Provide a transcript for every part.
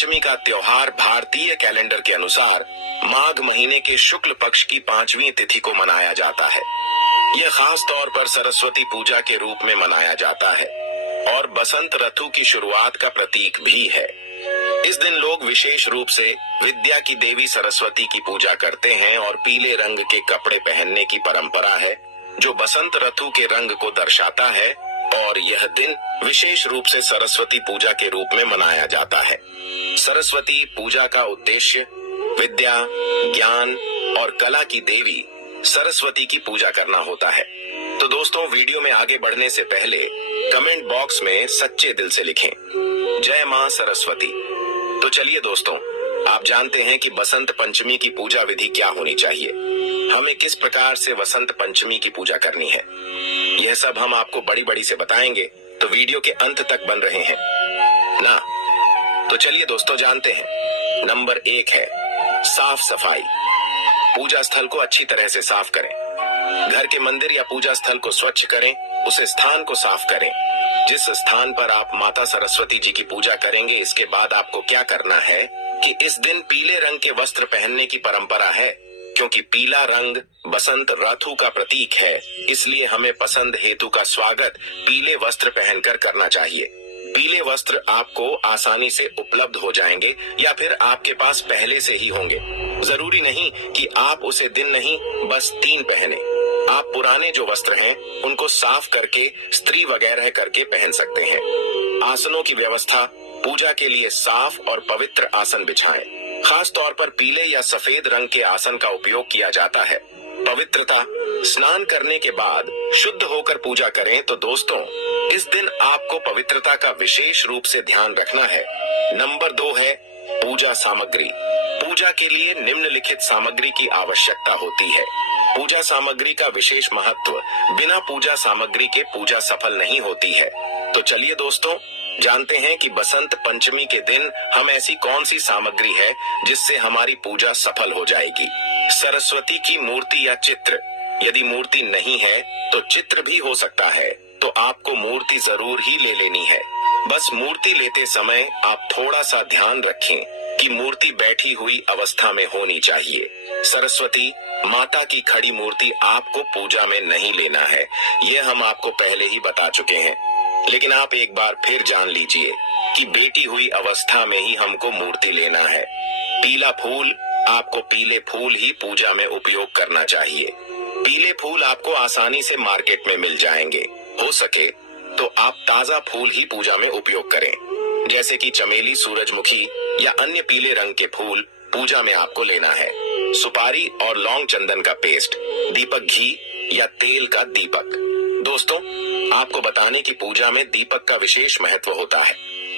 पंचमी का त्योहार भारतीय कैलेंडर के अनुसार माघ महीने के शुक्ल पक्ष की 5वीं तिथि को मनाया जाता है। यह खास तौर पर सरस्वती पूजा के रूप में मनाया जाता है और बसंत ऋतु की शुरुआत का प्रतीक भी है। इस दिन लोग विशेष रूप से विद्या की देवी सरस्वती की पूजा करते हैं और पीले रंग के कपड़े पहनने की परंपरा है जो बसंत ऋतु के रंग को दर्शाता है और यह दिन विशेष रूप से सरस्वती पूजा के रूप में मनाया जाता है। सरस्वती पूजा का उद्देश्य विद्या, ज्ञान और कला की देवी सरस्वती की पूजा करना होता है। तो दोस्तों, वीडियो में आगे बढ़ने से पहले कमेंट बॉक्स में सच्चे दिल से लिखें जय मां सरस्वती। तो चलिए दोस्तों, आप जानते हैं कि बसंत पंचमी की पूजा विधि क्या होनी चाहिए, हमें किस प्रकार से वसंत पंचमी की पूजा करनी है। यह सब हम आपको बड़ी बड़ी से बताएंगे, तो वीडियो के अंत तक बन रहे हैं ना। तो चलिए दोस्तों, जानते हैं। नंबर 1 है साफ सफाई। पूजा स्थल को अच्छी तरह से साफ करें। घर के मंदिर या पूजा स्थल को स्वच्छ करें, उस स्थान को साफ करें जिस स्थान पर आप माता सरस्वती जी की पूजा करेंगे। इसके बाद आपको क्या करना है कि इस दिन पीले रंग के वस्त्र पहनने की परंपरा है, क्योंकि पीला रंग बसंत ऋतु का प्रतीक है। इसलिए हमें पसंद हेतु का स्वागत पीले वस्त्र पहनकर करना चाहिए। पीले वस्त्र आपको आसानी से उपलब्ध हो जाएंगे या फिर आपके पास पहले से ही होंगे। जरूरी नहीं कि आप उसे दिन नहीं बस 3 पहने। आप पुराने जो वस्त्र हैं उनको साफ करके स्त्री वगैरह करके पहन सकते हैं। आसनों की व्यवस्था, पूजा के लिए साफ और पवित्र आसन बिछाएं। खास तौर पर पीले या सफेद रंग के आसन का उपयोग किया जाता है। पवित्रता, स्नान करने के बाद शुद्ध होकर पूजा करें। तो दोस्तों, इस दिन आपको पवित्रता का विशेष रूप से ध्यान रखना है। नंबर 2 है पूजा सामग्री। पूजा के लिए निम्नलिखित सामग्री की आवश्यकता होती है। पूजा सामग्री का विशेष महत्व, बिना पूजा सामग्री के पूजा सफल नहीं होती है। तो चलिए दोस्तों, जानते हैं कि बसंत पंचमी के दिन हम ऐसी कौन सी सामग्री है जिससे हमारी पूजा सफल हो जाएगी। सरस्वती की मूर्ति या चित्र। यदि मूर्ति नहीं है तो चित्र भी हो सकता है, तो आपको मूर्ति जरूर ही ले लेनी है। बस मूर्ति लेते समय आप थोड़ा सा ध्यान रखें कि मूर्ति बैठी हुई अवस्था में होनी चाहिए। सरस्वती माता की खड़ी मूर्ति आपको पूजा में नहीं लेना है, यह हम आपको पहले ही बता चुके हैं। लेकिन आप एक बार फिर जान लीजिए कि बैठी हुई अवस्था में ही हमको मूर्ति लेना है। पीला फूल, आपको पीले फूल ही पूजा में उपयोग करना चाहिए। पीले फूल आपको आसानी से मार्केट में मिल जाएंगे। हो सके तो आप ताजा फूल ही पूजा में उपयोग करें, जैसे कि चमेली, सूरजमुखी या अन्य पीले रंग के फूल पूजा में आपको लेना है। सुपारी और लौंग चंदन का पेस्ट, दीपक घी या तेल का दीपक। दोस्तों, आपको बताने की पूजा में दीपक का विशेष महत्व होता है।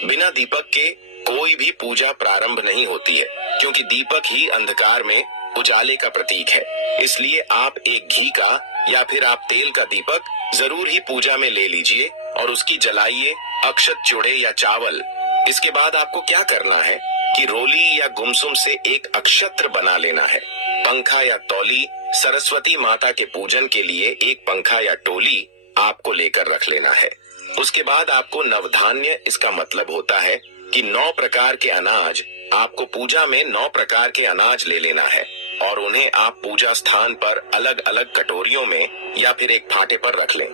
बिना दीपक के कोई भी पूजा प्रारंभ नहीं होती है, क्योंकि दीपक ही अंधकार में उजाले का प्रतीक है। इसलिए आप एक घी का या फिर आप तेल का दीपक जरूर ही पूजा में ले लीजिए और उसकी जलाइए, अक्षत चूड़े या चावल। इसके बाद आपको क्या करना है कि रोली या गुमसुम से एक अक्षत्र बना लेना है। पंखा या तौली, सरस्वती माता के पूजन के लिए एक पंखा या टोली आपको लेकर रख लेना है। उसके बाद आपको नवधान्य, इसका मतलब होता है कि 9 प्रकार के अनाज, आपको पूजा में 9 प्रकार के अनाज ले लेना है और उन्हें आप पूजा स्थान पर अलग अलग कटोरियों में या फिर एक फाटे पर रख लें।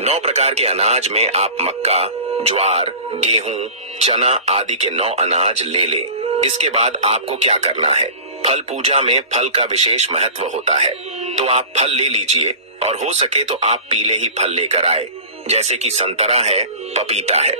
9 प्रकार के अनाज में आप मक्का, ज्वार, गेहूं, चना आदि के 9 अनाज ले लें। इसके बाद आपको क्या करना है, फल, पूजा में फल का विशेष महत्व होता है, तो आप फल ले लीजिए और हो सके तो आप पीले ही फल लेकर आए, जैसे कि संतरा है, पपीता है।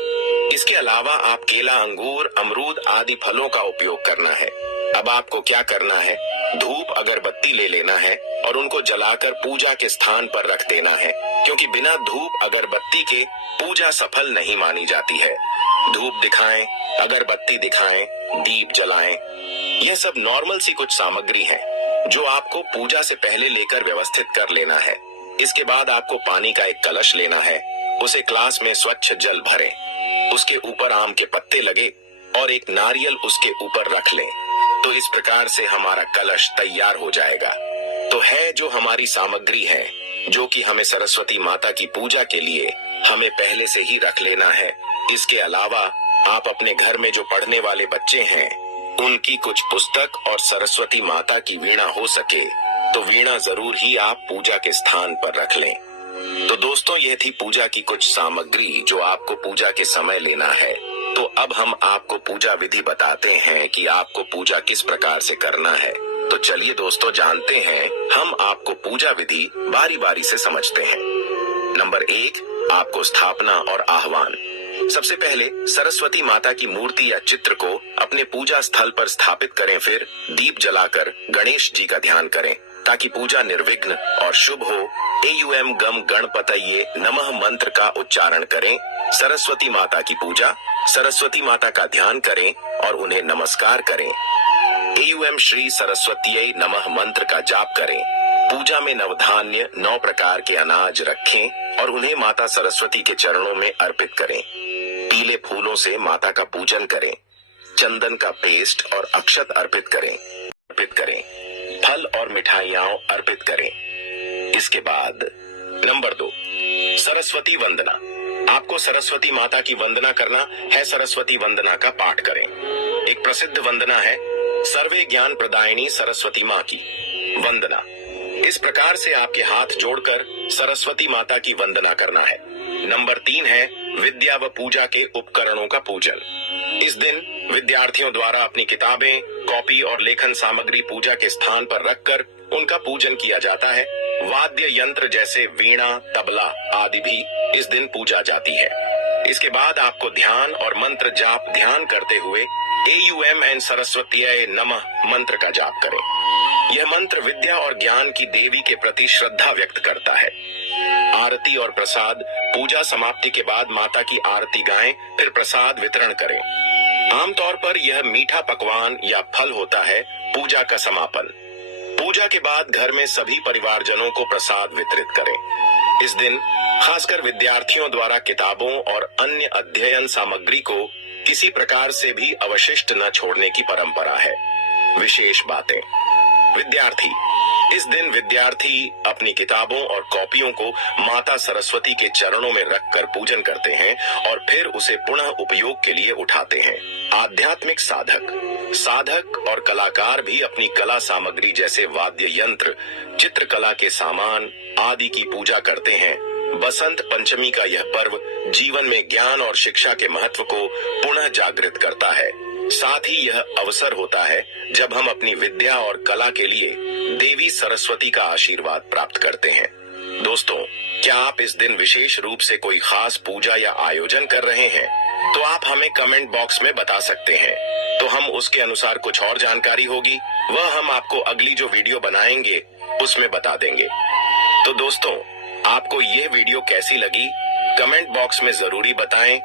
इसके अलावा आप केला, अंगूर, अमरूद आदि फलों का उपयोग करना है। अब आपको क्या करना है, धूप अगरबत्ती ले लेना है और उनको जलाकर पूजा के स्थान पर रख देना है, क्योंकि बिना धूप अगरबत्ती के पूजा सफल नहीं मानी जाती है। धूप दिखाएं, अगरबत्ती दिखाएं, दीप जलाएं। यह सब नॉर्मल सी कुछ सामग्री है जो आपको पूजा से पहले लेकर व्यवस्थित कर लेना है। इसके बाद आपको पानी का एक कलश लेना है, उसे ग्लास में स्वच्छ जल भरें, उसके ऊपर आम के पत्ते लगे और एक नारियल उसके ऊपर रख लें। तो इस प्रकार से हमारा कलश तैयार हो जाएगा। तो है जो हमारी सामग्री है, जो कि हमें सरस्वती माता की पूजा के लिए हमें पहले से ही रख लेना है। इसके अलावा आप अपने घर में जो पढ़ने वाले बच्चे हैं उनकी कुछ पुस्तक और सरस्वती माता की वीणा हो सके तो वीणा जरूर ही आप पूजा के स्थान पर रख लें। तो दोस्तों, यह थी पूजा की कुछ सामग्री जो आपको पूजा के समय लेना है। तो अब हम आपको पूजा विधि बताते हैं कि आपको पूजा किस प्रकार से करना है। तो चलिए दोस्तों, जानते हैं हम आपको पूजा विधि बारी बारी से समझते हैं। नंबर 1, आपको स्थापना और आह्वान। सबसे पहले सरस्वती माता की मूर्ति या चित्र को अपने पूजा स्थल पर स्थापित करें। फिर दीप जलाकर गणेश जी का ध्यान करें ताकि पूजा निर्विघ्न और शुभ हो। एयुएम गम गणपतये नमः मंत्र का उच्चारण करें। सरस्वती माता की पूजा, सरस्वती माता का ध्यान करें और उन्हें नमस्कार करें। एयुएम श्री सरस्वतीये नमः मंत्र का जाप करें। पूजा में नवधान्य 9 प्रकार के अनाज रखें और उन्हें माता सरस्वती के चरणों में अर्पित करें। पीले फूलों से माता का पूजन करें। चंदन का पेस्ट और अक्षत अर्पित करें। फल और मिठाइयां अर्पित करें। इसके बाद नंबर 2, सरस्वती वंदना। आपको सरस्वती माता की वंदना करना है। सरस्वती वंदना का पाठ करें। एक प्रसिद्ध वंदना है सर्वे ज्ञान प्रदायिनी सरस्वती माँ की वंदना। इस प्रकार से आपके हाथ जोड़कर सरस्वती माता की वंदना करना है। नंबर 3 है विद्या व पूजा के उपकरणों का पूजन। इस दिन विद्यार्थियों द्वारा अपनी किताबें, कॉपी और लेखन सामग्री पूजा के स्थान पर रखकर उनका पूजन किया जाता है। वाद्य यंत्र जैसे वीणा, तबला आदि भी इस दिन पूजा जाती है। इसके बाद आपको ध्यान और मंत्र जाप ध्यान करते हुए एयुएम एन सरस्वतीये नमः मंत्र का जाप करें। यह मंत्र विद्या और ज्ञान की देवी के प्रति श्रद्धा व्यक्त करता है। आरती और प्रसाद। पूजा समाप्ति के बाद माता की आरती गाएं, फिर प्रसाद वितरण करें। आमतौर पर यह मीठा पकवान या फल होता है। पूजा का समापन। पूजा के बाद घर में सभी परिवारजनों को प्रसाद वितरित करें। इस दिन खासकर विद्यार्थियों द्वारा किताबों और अन्य अध्ययन सामग्री को किसी प्रकार से भी अवशिष्ट न छोड़ने की परंपरा है। विशेष बातें। विद्यार्थी। इस दिन विद्यार्थी अपनी किताबों और कॉपियों को माता सरस्वती के चरणों में रखकर पूजन करते हैं और फिर उसे पुनः उपयोग के लिए उठाते हैं। आध्यात्मिक साधक और कलाकार भी अपनी कला सामग्री जैसे वाद्य यंत्र, चित्रकला के सामान आदि की पूजा करते हैं। बसंत पंचमी का यह पर्व जीवन में ज्ञान और शिक्षा के महत्व को पुनः जागृत करता है। साथ ही यह अवसर होता है जब हम अपनी विद्या और कला के लिए देवी सरस्वती का आशीर्वाद प्राप्त करते हैं। दोस्तों, क्या आप इस दिन विशेष रूप से कोई खास पूजा या आयोजन कर रहे हैं? तो आप हमें कमेंट बॉक्स में बता सकते हैं। तो हम उसके अनुसार कुछ और जानकारी होगी वह हम आपको अगली जो वीडियो बनाएंगे उसमें बता देंगे। तो दोस्तों, आपको यह वीडियो कैसी लगी कमेंट बॉक्स में जरूरी बताएं।